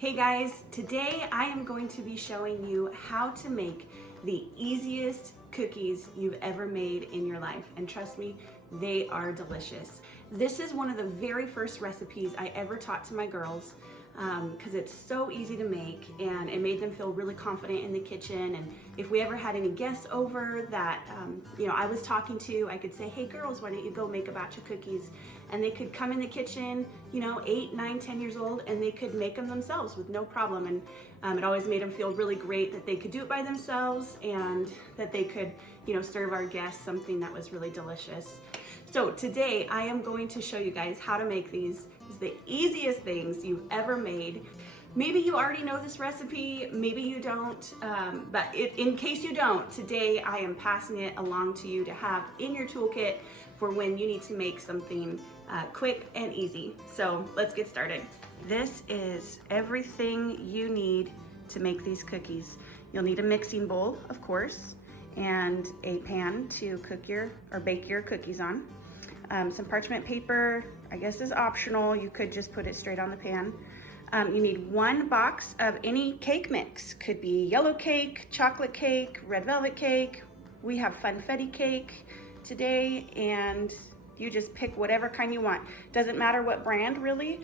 Hey guys, today I am going to be showing you how to make the easiest cookies you've ever made in your life. And trust me, they are delicious. This is one of the very first recipes I ever taught to my girls because it's so easy to make and it made them feel really confident in the kitchen. And if we ever had any guests over that I was talking to, I could say, hey girls, why don't you go make a batch of cookies? And they could come in the kitchen, 8, 9, 10 years old, and they could make them themselves with no problem. And it always made them feel really great that they could do it by themselves and that they could, serve our guests something that was really delicious. So today I am going to show you guys how to make these. It's the easiest things you've ever made. Maybe you already know this recipe, maybe you don't, but in case you don't, today I am passing it along to you to have in your toolkit for when you need to make something quick and easy. So let's get started. This is everything you need to make these cookies. You'll need a mixing bowl, of course, and a pan to bake your cookies on. Some parchment paper, I guess, is optional. You could just put it straight on the pan. You need 1 box of any cake mix. Could be yellow cake, chocolate cake, red velvet cake. We have funfetti cake today, and you just pick whatever kind you want. Doesn't matter what brand, really.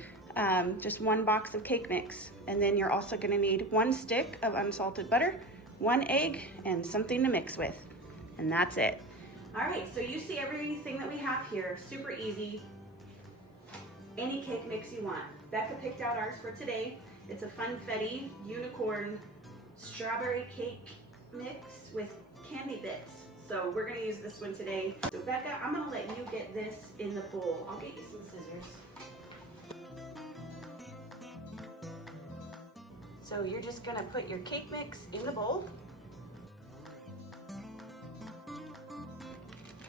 Just 1 box of cake mix. And then you're also gonna need 1 stick of unsalted butter, 1 egg, and something to mix with. And that's it. All right, so you see everything that we have here, super easy. Any cake mix you want. Becca picked out ours for today. It's a funfetti unicorn strawberry cake mix with candy bits. So we're gonna use this one today. So Becca, I'm gonna let you get this in the bowl. I'll get you some scissors. So you're just gonna put your cake mix in the bowl.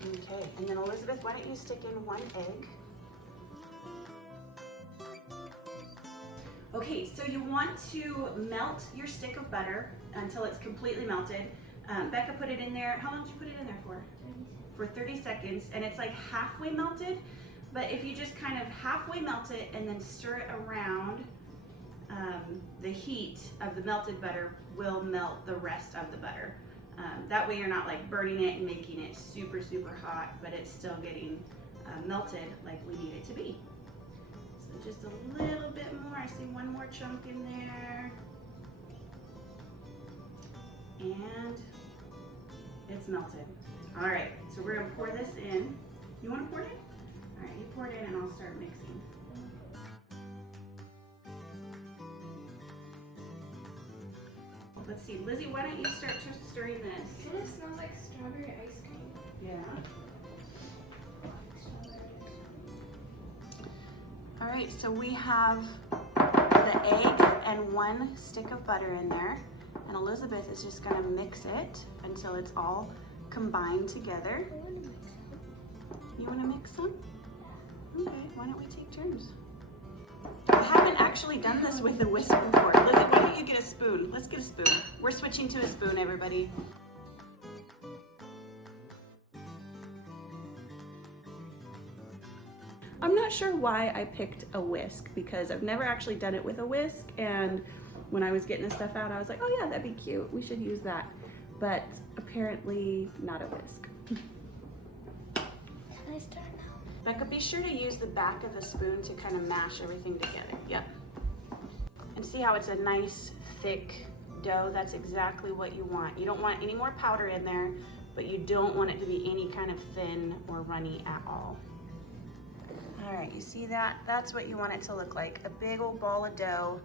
Okay, and then Elizabeth, why don't you stick in 1 egg? Okay, so you want to melt your stick of butter until it's completely melted. Becca put it in there. How long did you put it in there for? 30 seconds, and it's like halfway melted. But if you just kind of halfway melt it and then stir it around, the heat of the melted butter will melt the rest of the butter. That way you're not like burning it and making it super, super hot, but it's still getting melted like we need it to be. So just a little bit more. I see 1 more chunk in there. And it's melted. All right, so we're gonna pour this in. You wanna pour it in? All right, you pour it in and I'll start mixing. Let's see, Lizzie, why don't you start stirring this? Doesn't it smell like strawberry ice cream? Yeah. All right, so we have the egg and 1 stick of butter in there. And Elizabeth is just gonna mix it until it's all combined together. I want to mix it. You wanna mix some? Okay, why don't we take turns? I haven't actually done this with a whisk before. Lizzie, why don't you get a spoon? Let's get a spoon. We're switching to a spoon, everybody. I'm not sure why I picked a whisk because I've never actually done it with a whisk, and when I was getting the stuff out, I was like, oh yeah, that'd be cute. We should use that. But apparently not a whisk. Can I start now? Becca, be sure to use the back of the spoon to kind of mash everything together. Yep. And see how it's a nice, thick dough? That's exactly what you want. You don't want any more powder in there, but you don't want it to be any kind of thin or runny at all. All right, you see that? That's what you want it to look like. A big old ball of dough,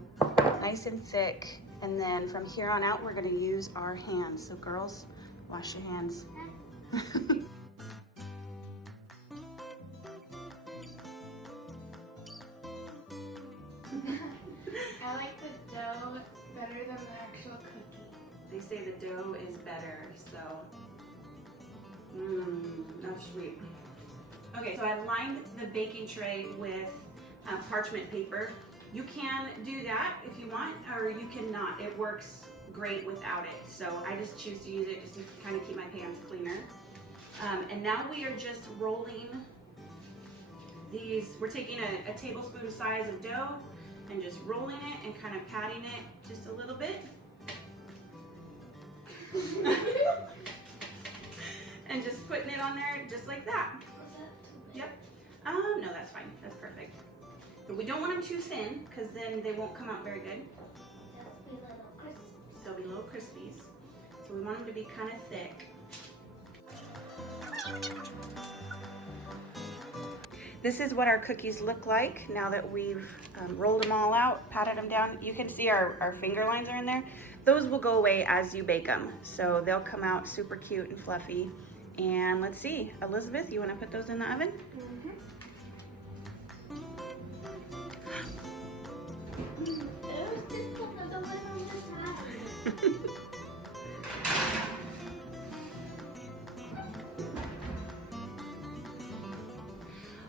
nice and thick. And then from here on out, we're gonna use our hands. So girls, wash your hands. I like the dough better than the actual cookie. They say the dough is better, so. That's sweet. Okay, so I've lined the baking tray with parchment paper. You can do that if you want, or you cannot. It works great without it. So I just choose to use it just to kind of keep my pans cleaner. And now we are just rolling these. We're taking a tablespoon size of dough and just rolling it and kind of patting it just a little bit. And just putting it on there just like that. Yep. No, that's fine. That's perfect. But we don't want them too thin because then they won't come out very good. They'll be little crispies. So we want them to be kind of thick. This is what our cookies look like now that we've rolled them all out, patted them down. You can see our finger lines are in there. Those will go away as you bake them. So they'll come out super cute and fluffy. And let's see, Elizabeth, you want to put those in the oven?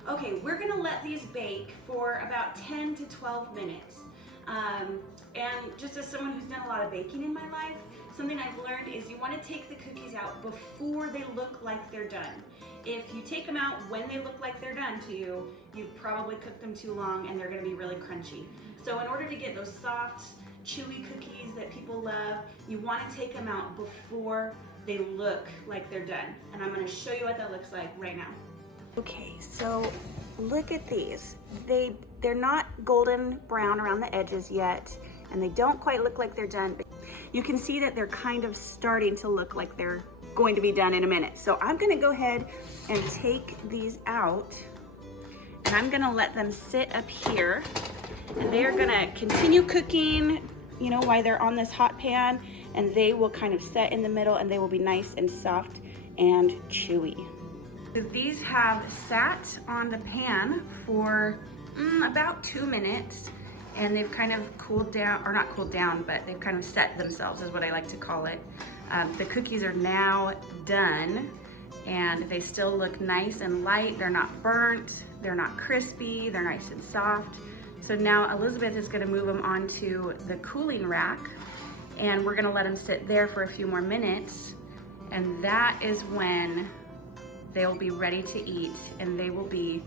Okay, we're gonna let these bake for about 10 to 12 minutes. And just as someone who's done a lot of baking in my life, something I've learned is you wanna take the cookies out before they look like they're done. If you take them out when they look like they're done to you, you've probably cooked them too long and they're gonna be really crunchy. So in order to get those soft, chewy cookies that people love, you wanna take them out before they look like they're done. And I'm gonna show you what that looks like right now. Okay, so look at these. They're not golden brown around the edges yet, and they don't quite look like they're done. But you can see that they're kind of starting to look like they're going to be done in a minute. So I'm gonna go ahead and take these out, and I'm gonna let them sit up here, and they are gonna continue cooking, you know, while they're on this hot pan, and they will kind of set in the middle, and they will be nice and soft and chewy. So these have sat on the pan for about 2 minutes, and they've kind of cooled down, or not cooled down, but they've kind of set themselves is what I like to call it. The cookies are now done, and they still look nice and light. They're not burnt, they're not crispy, they're nice and soft. So now Elizabeth is gonna move them onto the cooling rack, and we're gonna let them sit there for a few more minutes, and that is when they'll be ready to eat, and they will be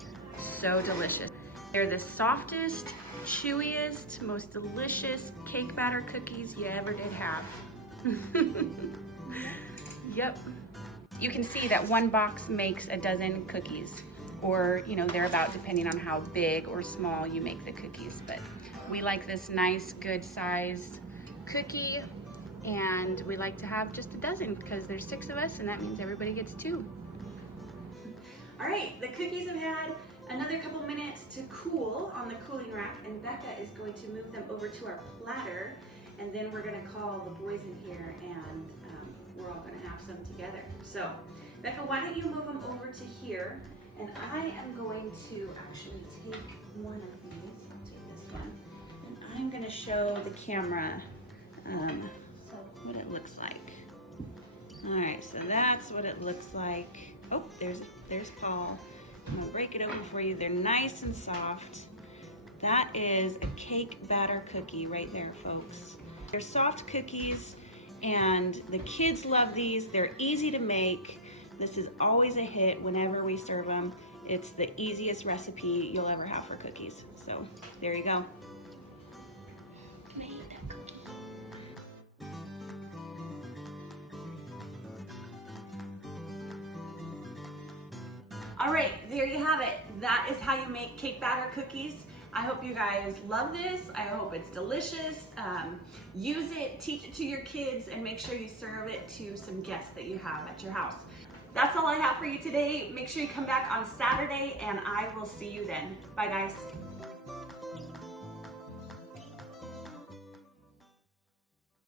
so delicious. They're the softest, chewiest, most delicious cake batter cookies you ever did have. Yep. You can see that one box makes a dozen cookies, or you know, thereabout, depending on how big or small you make the cookies. But we like this nice, good sized cookie, and we like to have just a dozen because there's 6 of us, and that means everybody gets 2. All right, the cookies have had another couple minutes to cool on the cooling rack, and Becca is going to move them over to our platter, and then we're gonna call the boys in here, and we're all gonna have some together. So, Becca, why don't you move them over to here, and I am going to actually take one of these. I'll take this one, and I'm gonna show the camera what it looks like. All right, so that's what it looks like. Oh, there's Paul. I'm gonna break it open for you. They're nice and soft. That is a cake batter cookie right there, folks. They're soft cookies, and the kids love these. They're easy to make. This is always a hit whenever we serve them. It's the easiest recipe you'll ever have for cookies. So there you go. All right, there you have it. That is how you make cake batter cookies. I hope you guys love this. I hope it's delicious. Use it, teach it to your kids, and make sure you serve it to some guests that you have at your house. That's all I have for you today. Make sure you come back on Saturday, and I will see you then. Bye, guys.